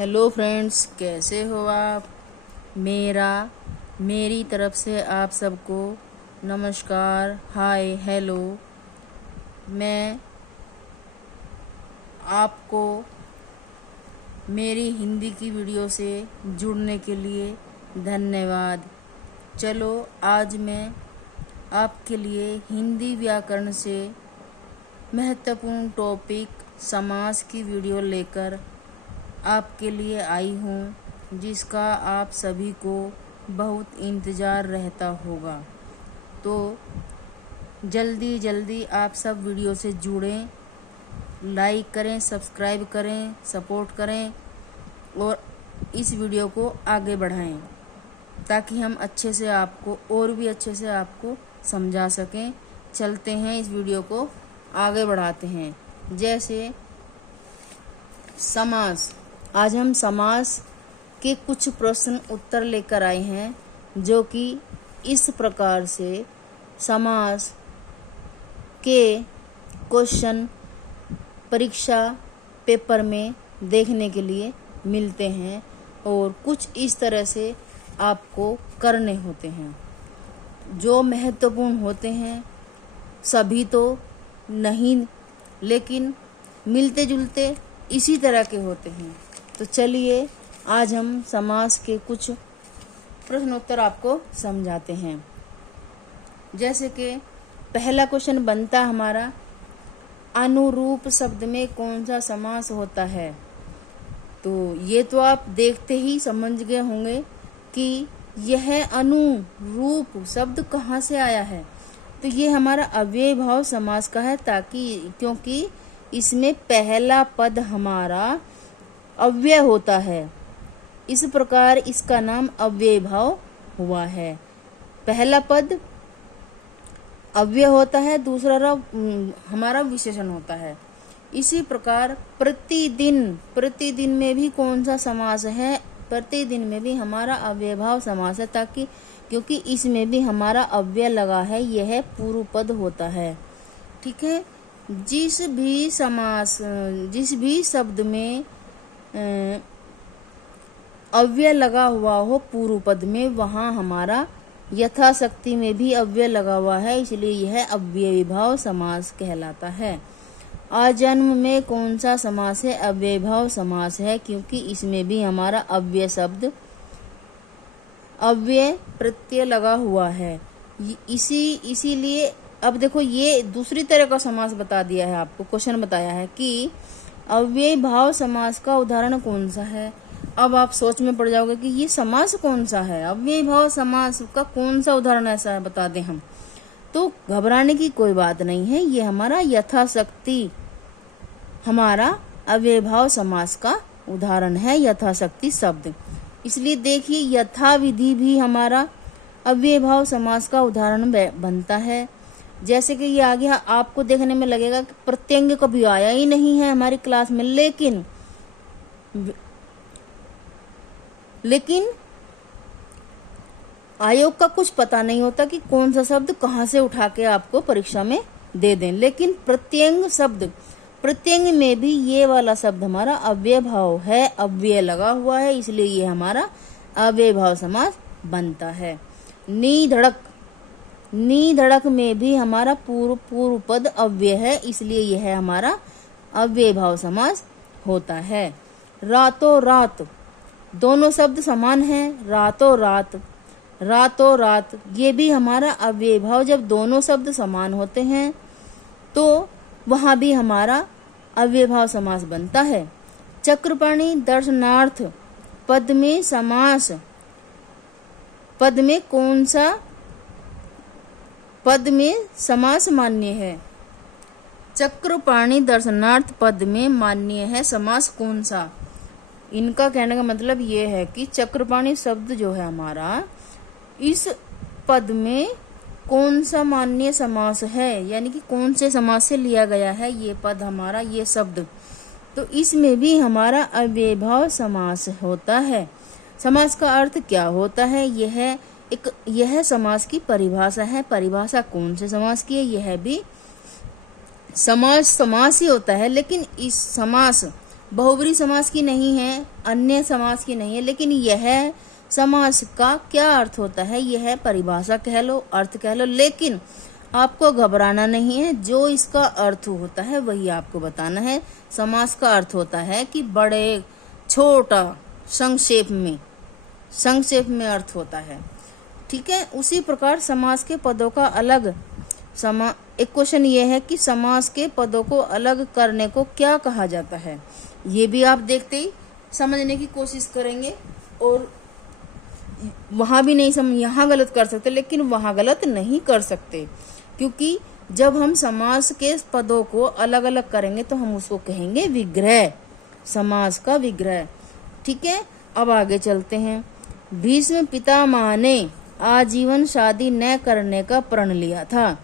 Hello friends, कैसे हो आप। मेरी तरफ से आप सबको नमस्कार, हाय, हेलो। मैं आपको मेरी हिंदी की वीडियो से जुड़ने के लिए धन्यवाद। चलो, आज मैं आपके लिए हिंदी व्याकरण से महत्वपूर्ण टॉपिक समास की वीडियो लेकर आपके लिए आई हूँ, जिसका आप सभी को बहुत इंतज़ार रहता होगा। तो जल्दी जल्दी आप सब वीडियो से जुड़ें, लाइक करें, सब्सक्राइब करें, सपोर्ट करें और इस वीडियो को आगे बढ़ाएं, ताकि हम अच्छे से आपको और भी अच्छे से आपको समझा सकें। चलते हैं, इस वीडियो को आगे बढ़ाते हैं। जैसे समास, आज हम समास के कुछ प्रश्न उत्तर लेकर आए हैं, जो कि इस प्रकार से समास के क्वेश्चन परीक्षा पेपर में देखने के लिए मिलते हैं और कुछ इस तरह से आपको करने होते हैं, जो महत्वपूर्ण होते हैं। सभी तो नहीं, लेकिन मिलते जुलते इसी तरह के होते हैं। तो चलिए, आज हम समास के कुछ प्रश्नोत्तर आपको समझाते हैं। जैसे कि पहला क्वेश्चन बनता हमारा, अनुरूप शब्द में कौन सा समास होता है। तो ये तो आप देखते ही समझ गए होंगे कि यह अनुरूप शब्द कहाँ से आया है। तो ये हमारा अव्ययीभाव समास का है, क्योंकि इसमें पहला पद हमारा अव्यय होता है, इस प्रकार इसका नाम अव्ययीभाव हुआ है। पहला पद अव्यय होता है, दूसरा हमारा विशेषण होता है। इसी प्रकार प्रतिदिन में भी कौन सा समास है, प्रतिदिन में भी हमारा अव्ययीभाव समास है, क्योंकि इसमें भी हमारा अव्यय लगा है, यह पूर्व पद होता है। ठीक है। जिस भी शब्द में अव्यय लगा हुआ हो पूर्व पद में, वहाँ हमारा यथाशक्ति में भी अव्यय लगा हुआ है, इसलिए यह अव्ययीभाव समास कहलाता है। आजन्म में कौन सा समास है, अव्ययीभाव समास है, क्योंकि इसमें भी हमारा अव्यय प्रत्यय लगा हुआ है। इसीलिए अब देखो, ये दूसरी तरह का समास बता दिया है, आपको क्वेश्चन बताया है कि अव्ययीभाव समास का उदाहरण कौन सा है। अब आप सोच में पड़ जाओगे कि ये समास कौन सा है, अव्ययीभाव समास का कौन सा उदाहरण ऐसा है, बता दें हम। तो घबराने की कोई बात नहीं है, ये हमारा यथाशक्ति हमारा अव्ययीभाव समास का उदाहरण है, यथाशक्ति शब्द। इसलिए देखिए, यथाविधि भी हमारा अव्ययीभाव समास का उदाहरण बनता है। जैसे कि ये आगे आपको देखने में लगेगा कि प्रत्यंग कभी आया ही नहीं है हमारी क्लास में, लेकिन आयोग का कुछ पता नहीं होता कि कौन सा शब्द कहाँ से उठा के आपको परीक्षा में दे दें। लेकिन प्रत्यंग में भी ये वाला शब्द हमारा अव्ययीभाव है, अव्यय लगा हुआ है, इसलिए ये हमारा अव्ययीभाव समास बनता है। नी धड़क में भी हमारा पूर्व पद अव्यय है, इसलिए यह हमारा अव्ययीभाव समास होता है। रातों रात, दोनों शब्द समान हैं, रातों रात, ये भी हमारा अव्ययीभाव, जब दोनों शब्द समान होते हैं तो वहां भी हमारा अव्ययीभाव समास बनता है। चक्रपाणी दर्शनार्थ पद में समास मान्य है। चक्रपाणी दर्शनार्थ पद में मान्य है समास कौन सा। इनका कहने का मतलब ये है कि चक्रपाणी शब्द जो है हमारा, इस पद में कौन सा मान्य समास है, यानी कि कौन से समास से लिया गया है ये पद हमारा, ये शब्द। तो इसमें भी हमारा अव्ययीभाव समास होता है। समास का अर्थ क्या होता है, यह समास की परिभाषा है। परिभाषा कौन से समास की है, यह भी समास ही होता है, लेकिन इस समास बहुब्री समास की नहीं है, अन्य समास की नहीं है, लेकिन यह समास का क्या अर्थ होता है, यह परिभाषा कह लो, अर्थ कह लो, लेकिन आपको घबराना नहीं है। जो इसका अर्थ होता है वही आपको बताना है। समास का अर्थ होता है कि बड़े, छोटा, संक्षेप में अर्थ होता है। ठीक है। उसी प्रकार समास के पदों का अलग एक क्वेश्चन ये है कि समास के पदों को अलग करने को क्या कहा जाता है। ये भी आप देखते ही समझने की कोशिश करेंगे, और वहां भी नहीं यहाँ गलत कर सकते, लेकिन वहां गलत नहीं कर सकते, क्योंकि जब हम समास के पदों को अलग अलग करेंगे तो हम उसको कहेंगे विग्रह, समास का विग्रह। ठीक है। अब आगे चलते हैं। भीष्म पितामह ने आजीवन शादी न करने का प्रण लिया था।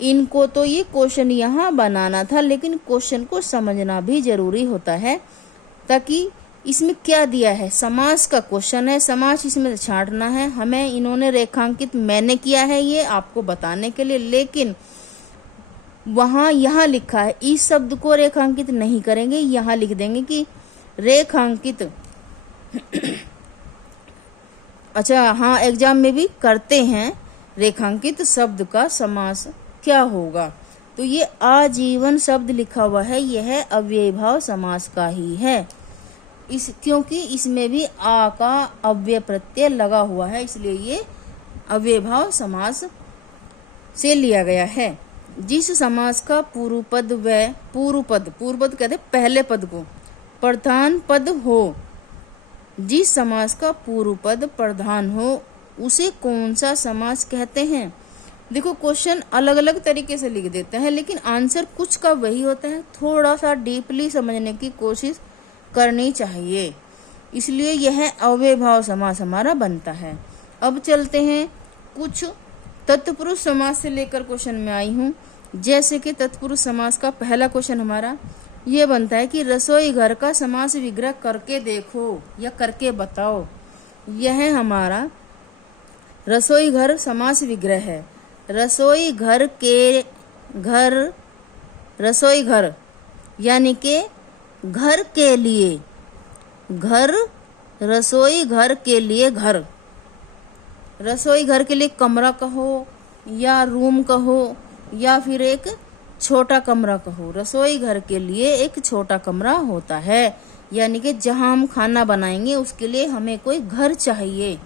इनको तो ये क्वेश्चन यहाँ बनाना था, लेकिन क्वेश्चन को समझना भी जरूरी होता है, ताकि इसमें क्या दिया है, समास का क्वेश्चन है, समास इसमें छांटना है हमें। इन्होंने रेखांकित मैंने किया है ये आपको बताने के लिए, लेकिन वहां यहाँ लिखा है, इस शब्द को रेखांकित नहीं करेंगे, यहाँ लिख देंगे कि रेखांकित। अच्छा हाँ, एग्जाम में भी करते हैं, रेखांकित शब्द का समास क्या होगा। तो ये आजीवन शब्द लिखा हुआ है, यह अव्ययीभाव समास का ही है, क्योंकि इसमें भी आ का अव्यय प्रत्यय लगा हुआ है, इसलिए ये अव्ययीभाव समास से लिया गया है। जिस समास का पूर्व पद व पूर्व पद कहते पहले पद को प्रधान पद हो, जिस समास का पूर्व पद प्रधान हो उसे कौन सा समास कहते हैं। देखो क्वेश्चन अलग अलग तरीके से लिख देते हैं, लेकिन आंसर कुछ का वही होता है। थोड़ा सा डीपली समझने की कोशिश करनी चाहिए, इसलिए यह अव्ययीभाव समास हमारा बनता है। अब चलते हैं, कुछ तत्पुरुष समास से लेकर क्वेश्चन में आई हूँ। जैसे कि तत्पुरुष समास का पहला क्वेश्चन हमारा ये बनता है कि रसोई घर का समास विग्रह करके देखो या करके बताओ। यह हमारा रसोई घर समास विग्रह है। रसोई घर के घर, रसोई घर यानी के घर के लिए, घर, रसोई घर के लिए घर, रसोई घर के लिए कमरा कहो या रूम कहो या फिर एक छोटा कमरा कहो। रसोई घर के लिए एक छोटा कमरा होता है, यानी कि जहां हम खाना बनाएंगे उसके लिए हमें कोई घर चाहिए,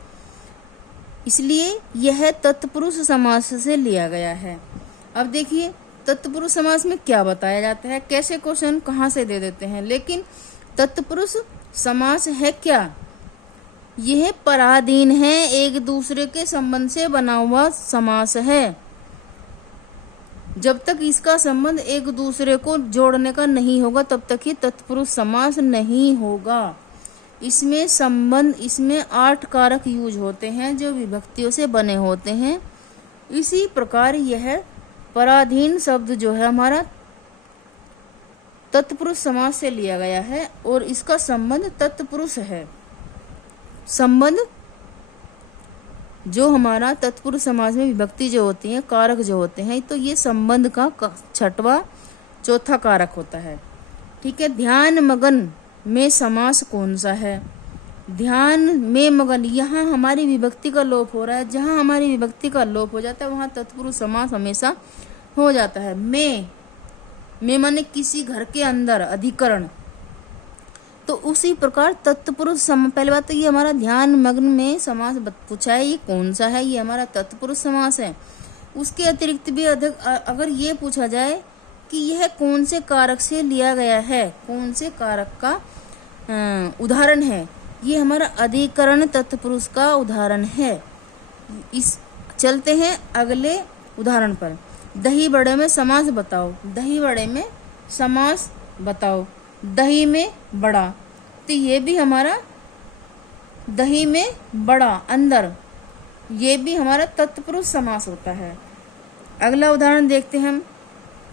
इसलिए यह तत्पुरुष समास से लिया गया है। अब देखिए तत्पुरुष समास में क्या बताया जाता है, कैसे क्वेश्चन कहाँ से दे देते हैं। लेकिन तत्पुरुष समास है क्या, यह पराधीन है, एक दूसरे के संबंध से बना हुआ समास है। जब तक इसका संबंध एक दूसरे को जोड़ने का नहीं होगा तब तक ये तत्पुरुष समास नहीं होगा। इसमें संबंध, इसमें 8 कारक यूज होते हैं जो विभक्तियों से बने होते हैं। इसी प्रकार यह पराधीन शब्द जो है हमारा तत्पुरुष समास से लिया गया है और इसका संबंध तत्पुरुष है। संबंध जो हमारा तत्पुरुष समास में विभक्ति जो होती है, कारक जो होते हैं, तो ये संबंध का चौथा कारक होता है। ठीक है। ध्यान मगन में समास कौन सा है, ध्यान में मगन, यहाँ हमारी विभक्ति का लोप हो रहा है। जहाँ हमारी विभक्ति का लोप हो जाता है वहाँ तत्पुरुष समास हमेशा हो जाता है। में माने किसी घर के अंदर, अधिकरण। तो उसी प्रकार तत्पुरुष पहले बात तो ये हमारा ध्यान मग्न में समास पूछा है, ये कौन सा है, ये हमारा तत्पुरुष समास है। उसके अतिरिक्त भी अगर ये पूछा जाए कि यह कौन से कारक से लिया गया है, कौन से कारक का उदाहरण है, ये हमारा अधिकरण तत्पुरुष का उदाहरण है। इस चलते हैं अगले उदाहरण पर। दही बड़े में समास बताओ, दही बड़े में समास बताओ, दही में बड़ा, तो ये भी हमारा दही में बड़ा, अंदर, ये भी हमारा तत्पुरुष समास होता है। अगला उदाहरण देखते हैं हम,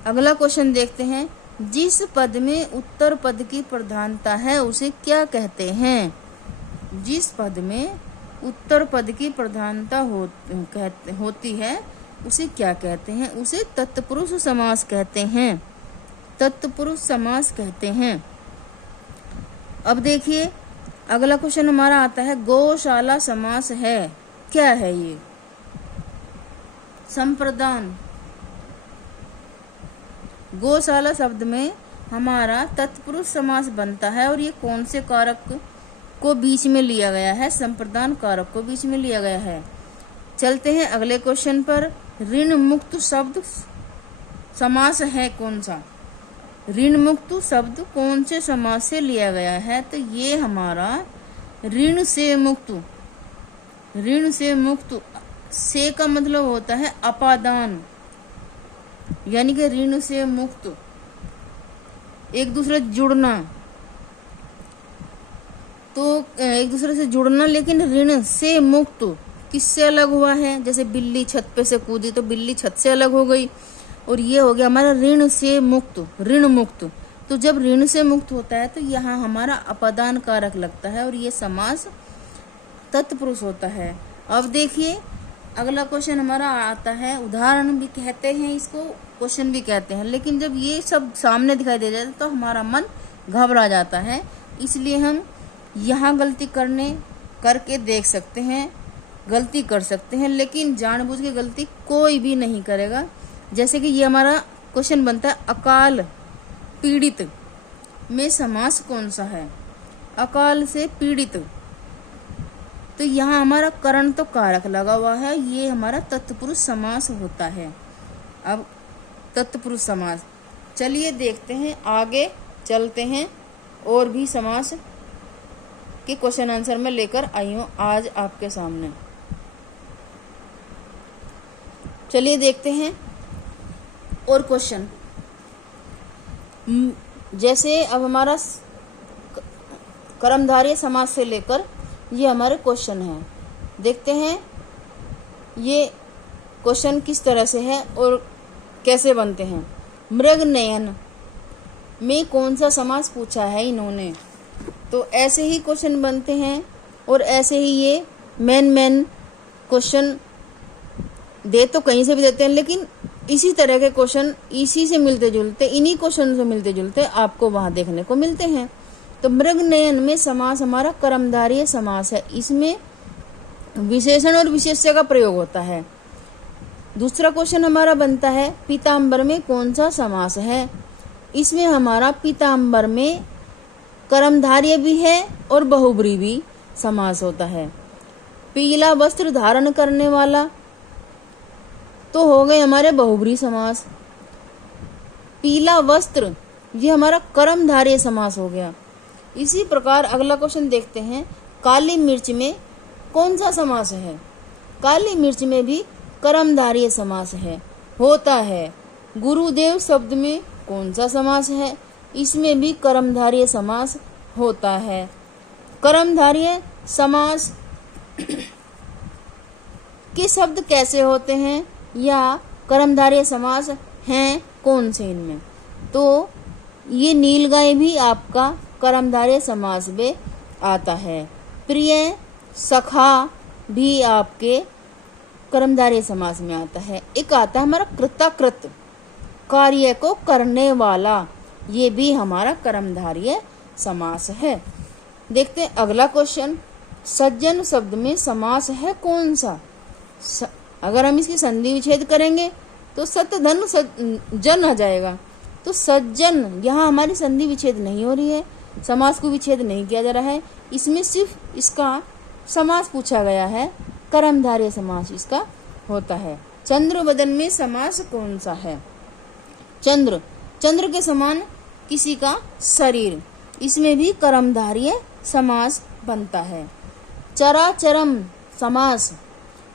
अगला क्वेश्चन देखते हैं। जिस पद में उत्तर पद की प्रधानता है उसे क्या कहते हैं, जिस पद में उत्तर पद की प्रधानता होती है उसे क्या कहते हैं, उसे तत्पुरुष समास कहते हैं, तत्पुरुष समास कहते हैं। अब देखिए अगला क्वेश्चन हमारा आता है गौशाला समास है, क्या है ये? संप्रदान। गौशाला शब्द में हमारा तत्पुरुष समास बनता है और ये कौन से कारक को बीच में लिया गया है? संप्रदान कारक को बीच में लिया गया है। चलते हैं अगले क्वेश्चन पर। ऋण मुक्त शब्द समास है कौन सा? ऋण मुक्त शब्द कौन से समास से लिया गया है? तो ये हमारा ऋण से मुक्त। ऋण से मुक्त से का मतलब होता है अपादान, यानी कि ऋण से मुक्त एक दूसरे जुड़ना, तो एक दूसरे से जुड़ना, लेकिन ऋण से मुक्त किससे अलग हुआ है? जैसे बिल्ली छत पे से कूदी तो बिल्ली छत से अलग हो गई, और ये हो गया हमारा ऋण से मुक्त, ऋण मुक्त। तो जब ऋण से मुक्त होता है तो यहाँ हमारा अपादान कारक लगता है और ये समास तत्पुरुष होता है। अब देखिए अगला क्वेश्चन हमारा आता है, उदाहरण भी कहते हैं इसको, क्वेश्चन भी कहते हैं, लेकिन जब ये सब सामने दिखाई दे जाता है तो हमारा मन घबरा जाता है। इसलिए हम यहाँ गलती करके देख सकते हैं, गलती कर सकते हैं, लेकिन जानबूझ के गलती कोई भी नहीं करेगा। जैसे कि ये हमारा क्वेश्चन बनता है अकाल पीड़ित में समास कौन सा है? अकाल से पीड़ित, तो यहाँ हमारा करण तो कारक लगा हुआ है, ये हमारा तत्पुरुष समास होता है। अब तत्पुरुष समास, चलिए देखते हैं, आगे चलते हैं और भी समास के क्वेश्चन आंसर में लेकर आई हूँ आज आपके सामने। चलिए देखते हैं और क्वेश्चन। जैसे अब हमारा कर्मधारय समास से लेकर ये हमारे क्वेश्चन हैं, देखते हैं ये क्वेश्चन किस तरह से है और कैसे बनते हैं। मृग नयन में कौन सा समास पूछा है इन्होंने? तो ऐसे ही क्वेश्चन बनते हैं और ऐसे ही ये मेन क्वेश्चन दे तो कहीं से भी देते हैं, लेकिन इसी तरह के क्वेश्चन इसी से मिलते जुलते, इन्हीं क्वेश्चन से मिलते जुलते आपको वहां देखने को मिलते हैं। तो मृग नयन में समास हमारा कर्मधारय समास है, इसमें विशेषण और विशेष्य का प्रयोग होता है। दूसरा क्वेश्चन हमारा बनता है पीताम्बर में कौन सा समास है? इसमें हमारा पीताम्बर में कर्मधारय भी है और बहुब्री भी समास होता है। पीला वस्त्र धारण करने वाला तो हो गए हमारे बहुब्री समास। पीला वस्त्र ये हमारा कर्मधारय समास हो गया। इसी प्रकार अगला क्वेश्चन देखते हैं, काली मिर्च में कौन सा समास है? काली मिर्च में भी कर्मधारय समास है, होता है। गुरुदेव शब्द में कौन सा समास है? इसमें भी कर्मधारय समास होता है। कर्मधारय समास के शब्द कैसे होते हैं या कर्मधारय समास हैं कौन से इनमें? तो ये नीलगाय भी आपका कर्मधारय समास में आता है। प्रिय सखा भी आपके कर्मधारय समास में आता है। एक आता है हमारा कृतकृत, कार्य को करने वाला, ये भी हमारा कर्मधारय समास है। देखते हैं अगला क्वेश्चन, सज्जन शब्द में समास है कौन सा? अगर हम इसकी संधि विच्छेद करेंगे तो सत धन जन आ जाएगा। तो सज्जन, यहाँ हमारी संधि विच्छेद नहीं हो रही है, समास को विच्छेद नहीं किया जा रहा है, इसमें सिर्फ इसका समास पूछा गया है, कर्मधारय समास इसका होता है। चंद्र बदन में समास कौन सा है? चंद्र, चंद्र के समान किसी का शरीर, इसमें भी कर्मधारय समास बनता है। चराचरम समास,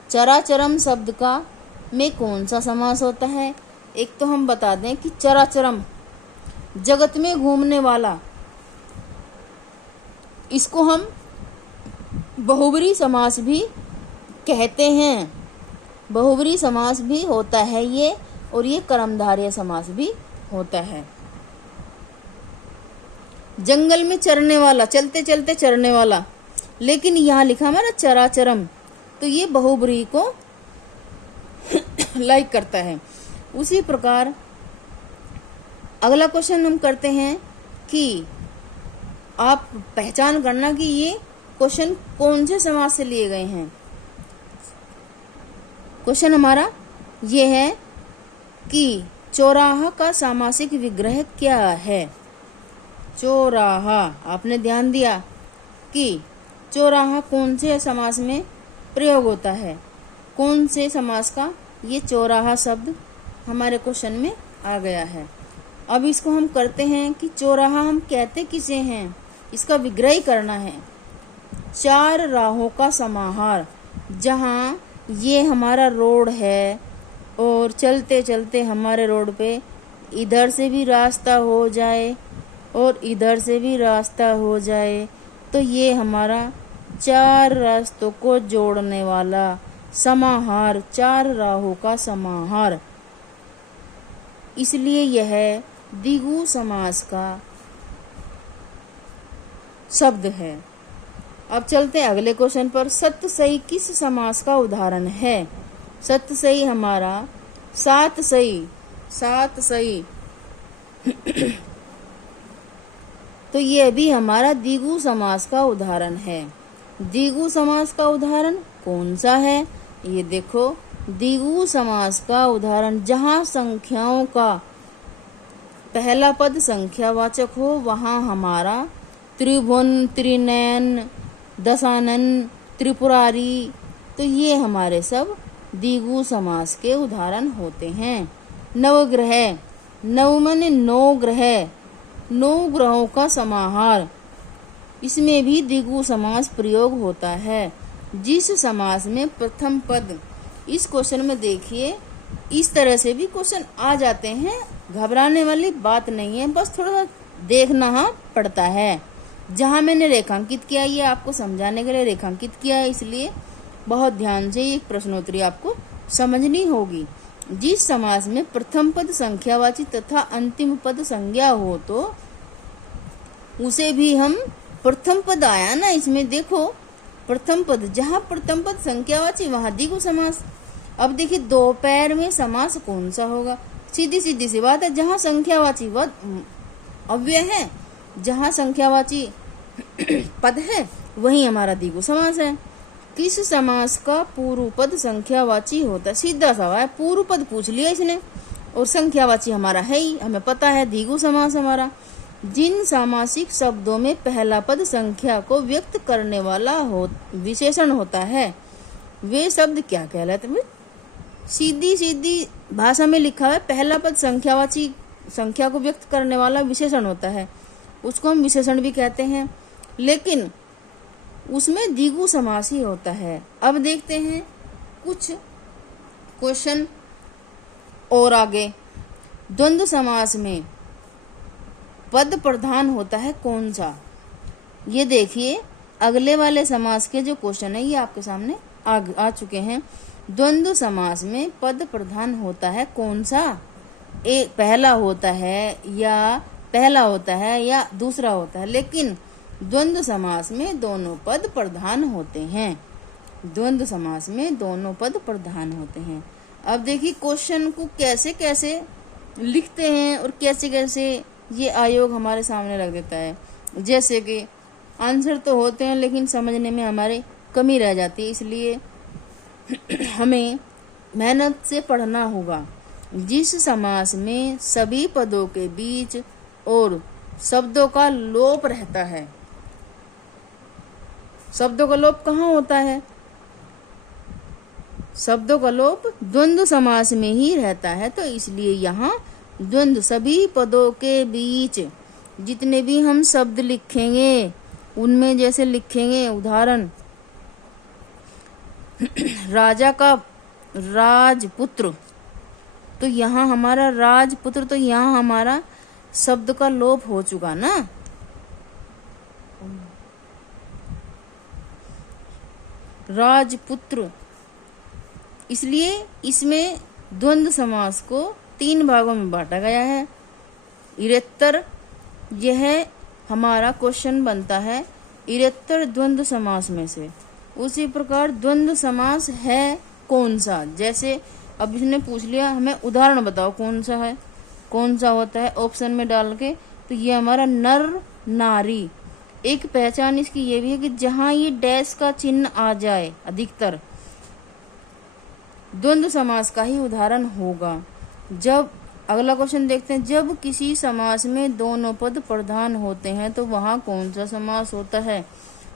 चराचरम शब्द का में कौन सा समास होता है? एक तो हम बता दें कि चराचरम जगत में घूमने वाला, इसको हम बहुब्री समास भी कहते हैं, बहुब्री समास भी होता है ये, और ये कर्मधारय समास भी होता है। जंगल में चरने वाला, चलते चलते चरने वाला, लेकिन यहाँ लिखा हमारा चराचरम, तो ये बहुब्री को लाइक करता है। उसी प्रकार अगला क्वेश्चन हम करते हैं कि आप पहचान करना कि ये क्वेश्चन कौन से समास से लिए गए हैं। क्वेश्चन हमारा ये है कि चौराहा का सामासिक विग्रह क्या है। चौराहा, आपने ध्यान दिया कि चौराहा कौन से समास में प्रयोग होता है, कौन से समास का ये चौराहा शब्द हमारे क्वेश्चन में आ गया है। अब इसको हम करते हैं कि चौराहा हम कहते किसे हैं, इसका विग्रह करना है। चार राहों का समाहार, जहाँ ये हमारा रोड है और चलते चलते हमारे रोड पे इधर से भी रास्ता हो जाए और इधर से भी रास्ता हो जाए, तो ये हमारा चार रास्तों को जोड़ने वाला समाहार, चार राहों का समाहार, इसलिए यह द्विगु समास का शब्द है। अब चलते हैं अगले क्वेश्चन पर। सतसई किस समास का उदाहरण है। सतसई हमारा सात सई तो यह भी हमारा द्विगु समास का उदाहरण है। द्विगु समास का उदाहरण कौन सा है, ये देखो। द्विगु समास का उदाहरण जहाँ संख्याओं का पहला पद संख्यावाचक हो, वहाँ हमारा त्रिभुवन, त्रिनयन, दशानन, त्रिपुरारी, तो ये हमारे सब द्विगु समास के उदाहरण होते हैं। नवग्रह, नव माने नौ ग्रह, नौ ग्रहों का समाहार, इसमें भी द्विगु समास प्रयोग होता है। जिस समास में प्रथम पद, इस क्वेश्चन में देखिए इस तरह से भी क्वेश्चन आ जाते हैं, घबराने वाली बात नहीं है, बस थोड़ा सा देखना पड़ता है। जहाँ मैंने रेखांकित किया, ये आपको समझाने के लिए रेखांकित किया है, इसलिए बहुत ध्यान से ये प्रश्नोत्तरी आपको समझनी होगी। जिस समास में प्रथम पद संख्यावाची तथा अंतिम पद संज्ञा हो, तो उसे भी हम प्रथम पद आया ना, इसमें देखो प्रथम पद, जहाँ प्रथम पद संख्यावाची वहाँ द्विगु समास। अब देखिए दोपहर में समास कौन सा होगा, सीधी सीधी सी बात है, जहाँ संख्यावाची वह अव्यय है, जहाँ संख्यावाची पद है वही हमारा द्विगु समास है। किस समास का पूर्व पद संख्यावाची होता है, सीधा सवाल है, पूर्व पद पूछ लिया इसने और संख्यावाची हमारा है ही, हमें पता है द्विगु समास हमारा। जिन सामासिक शब्दों में पहला पद संख्या को व्यक्त करने वाला विशेषण होता है, वे शब्द क्या कहलाते हैं। सीधी सीधी भाषा में लिखा है, पहला पद संख्यावाची, संख्या को व्यक्त करने वाला विशेषण होता है, उसको हम विशेषण भी कहते हैं, लेकिन उसमें द्विगु समास ही होता है। अब देखते हैं कुछ क्वेश्चन और आगे। द्वंद्व समास में पद प्रधान होता है कौन सा, ये देखिए अगले वाले समास के जो क्वेश्चन है ये आपके सामने आ चुके हैं। द्वंद्व समास में पद प्रधान होता है कौन सा, एक पहला होता है या दूसरा होता है, लेकिन द्वंद्व समास में दोनों पद प्रधान होते हैं। द्वंद्व समास में दोनों पद प्रधान होते हैं। अब देखिए क्वेश्चन को कैसे कैसे लिखते हैं और कैसे कैसे ये आयोग हमारे सामने रख देता है। जैसे कि आंसर तो होते हैं लेकिन समझने में हमारे कमी रह जाती है, इसलिए हमें मेहनत से पढ़ना होगा। जिस समास में सभी पदों के बीच और शब्दों का लोप रहता है, शब्दों का लोप कहाँ होता है, शब्दों का लोप द्वंद्व समास में ही रहता है, तो इसलिए यहाँ द्वंद्व सभी पदों के बीच जितने भी हम शब्द लिखेंगे उनमें जैसे लिखेंगे उदाहरण राजा का राजपुत्र, तो यहाँ हमारा राजपुत्र, तो यहाँ हमारा शब्द का लोप हो चुका ना। राजपुत्र, इसलिए इसमें द्वंद्व समास को 3 भागों में बांटा गया है। इरेत्तर, यह हमारा क्वेश्चन बनता है इरेत्तर द्वंद्व समास में से। उसी प्रकार द्वंद्व समास है कौन सा, जैसे अब इसने पूछ लिया हमें उदाहरण बताओ कौन सा है, कौन सा होता है ऑप्शन में डाल के, तो ये हमारा नर नारी, एक पहचान इसकी ये भी है कि जहां ये डैश का चिन्ह आ जाए अधिकतर द्वंद्व समास का ही उदाहरण होगा। जब अगला क्वेश्चन देखते हैं, जब किसी समास में दोनों पद प्रधान होते हैं तो वहां कौन सा समास होता है?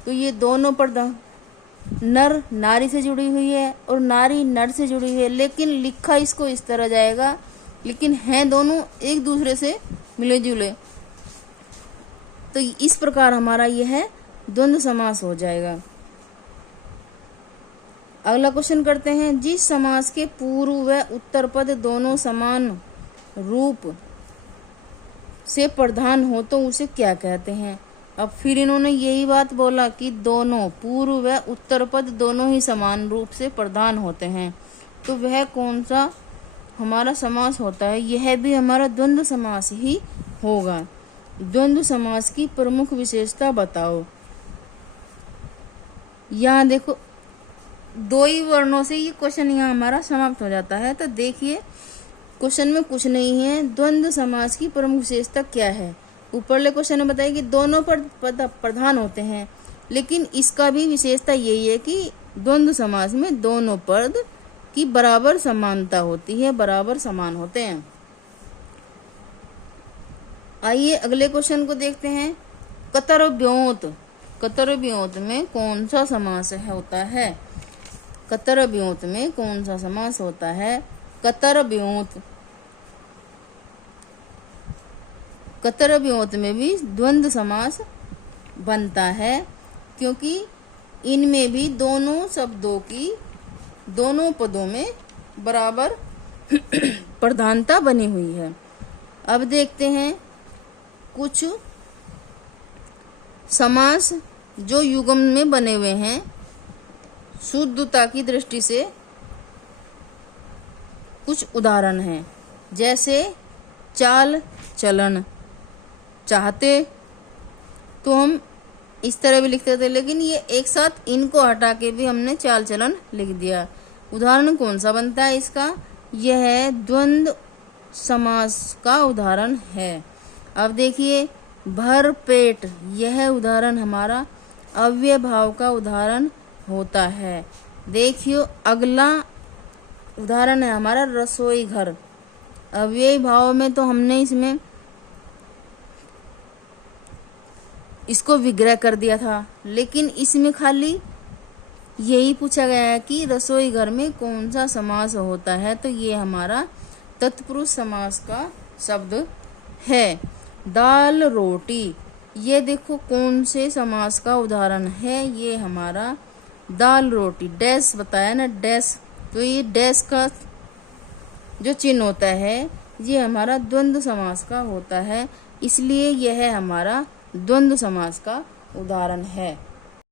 तो ये दोनों पद नर नारी से जुड़ी हुई है और नारी नर से जुड़ी हुई है, लेकिन लिखा इसको इस तरह जाएगा, लेकिन हैं दोनों एक दूसरे से मिले जुले, तो इस प्रकार हमारा यह है द्वंद्व समास हो जाएगा। अगला क्वेश्चन करते हैं, जिस समास के पूर्व व उत्तर पद दोनों समान रूप से प्रधान हो तो उसे क्या कहते हैं? अब फिर इन्होंने यही बात बोला कि दोनों पूर्व व उत्तर पद दोनों ही समान रूप से प्रधान होते हैं, तो वह कौन सा हमारा समास होता है? यह भी हमारा द्वंद्व समास ही होगा। द्वंद्व समास की प्रमुख विशेषता बताओ। यहाँ देखो दो ही वर्णों से ये क्वेश्चन यहाँ हमारा समाप्त हो जाता है। तो देखिए क्वेश्चन में कुछ नहीं है, द्वंद्व समास की प्रमुख विशेषता क्या है? ऊपरले क्वेश्चन में बताया कि दोनों पद प्रधान होते हैं, लेकिन इसका भी विशेषता यही है कि द्वंद्व समास में दोनों पद की बराबर समानता होती है, बराबर समान होते हैं। आइए अगले क्वेश्चन को देखते हैं। कतरव्योत, कतरव्योत में कौन सा समास होता है? कतरव्योत में कौन सा समास होता है? कतरव्योत, कतरव्योत में भी द्वंद्व समास बनता है, क्योंकि इनमें भी दोनों शब्दों की दोनों पदों में बराबर प्रधानता बनी हुई है। अब देखते हैं कुछ समास जो युग्म में बने हुए हैं, शुद्धता की दृष्टि से कुछ उदाहरण हैं, जैसे चाल चलन। चाहते तो हम इस तरह भी लिखते थे, लेकिन ये एक साथ इनको हटा के भी हमने चाल चलन लिख दिया। उदाहरण कौन सा बनता है इसका? यह द्वंद्व समास का उदाहरण है। अब देखिए भर पेट, यह उदाहरण हमारा अव्यय भाव का उदाहरण होता है। देखियो अगला उदाहरण है हमारा रसोई घर। अव्यय भाव में तो हमने इसमें इसको विग्रह कर दिया था, लेकिन इसमें खाली यही पूछा गया है कि रसोई घर में कौन सा समास होता है, तो ये हमारा तत्पुरुष समास का शब्द है। दाल रोटी, ये देखो कौन से समास का उदाहरण है? ये हमारा दाल रोटी। डैश बताया ना, डैश, तो ये डैश का जो चिन्ह होता है ये हमारा द्वंद्व समास का होता है, इसलिए यह हमारा द्वंद्व समास का उदाहरण है।